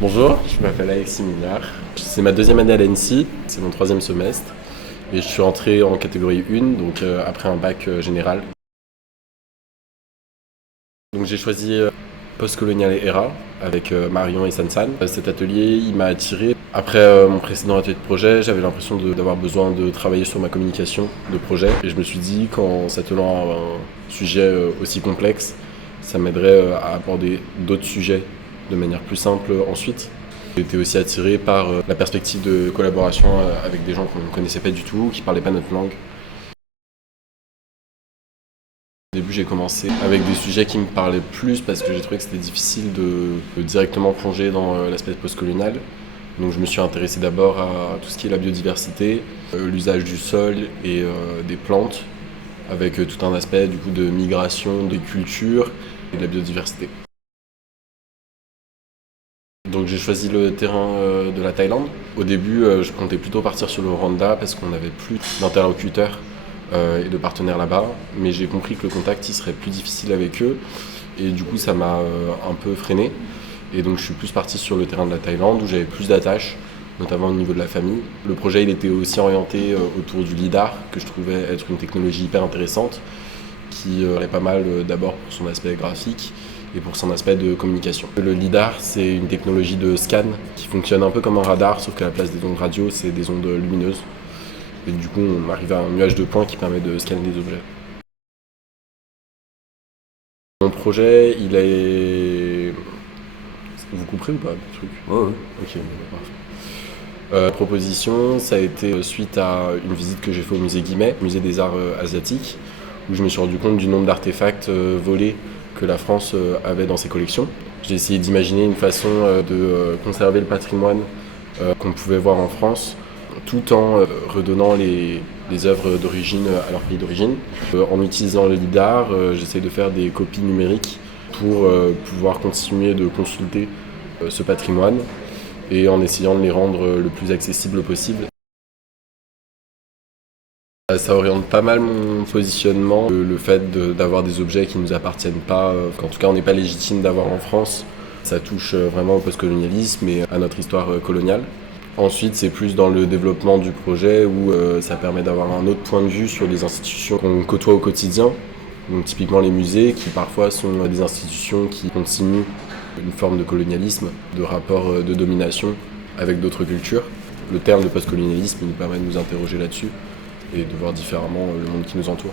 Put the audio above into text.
Bonjour, je m'appelle Alexis Mignard. C'est ma deuxième année à l'ENSI, c'est mon troisième semestre. Et je suis entré en catégorie 1, donc après un bac général. Donc j'ai choisi Postcolonial ERA avec Marion et Sansan. Cet atelier, il m'a attiré. Après mon précédent atelier de projet, j'avais l'impression d'avoir besoin de travailler sur ma communication de projet. Et je me suis dit qu'en s'attelant à un sujet aussi complexe, ça m'aiderait à aborder d'autres sujets de manière plus simple ensuite. J'ai été aussi attiré par la perspective de collaboration avec des gens qu'on ne connaissait pas du tout, qui ne parlaient pas notre langue. Au début, j'ai commencé avec des sujets qui me parlaient plus parce que j'ai trouvé que c'était difficile de directement plonger dans l'aspect postcolonial. Donc je me suis intéressé d'abord à tout ce qui est la biodiversité, l'usage du sol et des plantes, avec tout un aspect du coup de migration, des cultures et de la biodiversité. Donc j'ai choisi le terrain de la Thaïlande. Au début, je comptais plutôt partir sur le Rwanda parce qu'on n'avait plus d'interlocuteurs et de partenaires là-bas. Mais j'ai compris que le contact il serait plus difficile avec eux. Et du coup, ça m'a un peu freiné. Et donc je suis plus parti sur le terrain de la Thaïlande où j'avais plus d'attaches, notamment au niveau de la famille. Le projet il était aussi orienté autour du LIDAR, que je trouvais être une technologie hyper intéressante, qui est pas mal d'abord pour son aspect graphique et pour son aspect de communication. Le LIDAR, c'est une technologie de scan qui fonctionne un peu comme un radar, sauf qu'à la place des ondes radio, c'est des ondes lumineuses. Et du coup, on arrive à un nuage de points qui permet de scanner des objets. Mon projet, il est... Vous couperez ou pas le truc? Ouais, ouais. Ok, bon, parfait. Proposition, ça a été suite à une visite que j'ai fait au musée Guimet, musée des arts asiatiques, où je me suis rendu compte du nombre d'artefacts volés que la France avait dans ses collections. J'ai essayé d'imaginer une façon de conserver le patrimoine qu'on pouvait voir en France, tout en redonnant les œuvres d'origine à leur pays d'origine. En utilisant le LIDAR, j'essaie de faire des copies numériques pour pouvoir continuer de consulter ce patrimoine et en essayant de les rendre le plus accessible possible. Ça oriente pas mal mon positionnement, le fait d'avoir des objets qui ne nous appartiennent pas, qu'en tout cas on n'est pas légitime d'avoir en France. Ça touche vraiment au postcolonialisme et à notre histoire coloniale. Ensuite, c'est plus dans le développement du projet où ça permet d'avoir un autre point de vue sur des institutions qu'on côtoie au quotidien. Donc, typiquement les musées, qui parfois sont des institutions qui continuent une forme de colonialisme, de rapport de domination avec d'autres cultures. Le terme de postcolonialisme nous permet de nous interroger là-dessus et de voir différemment le monde qui nous entoure.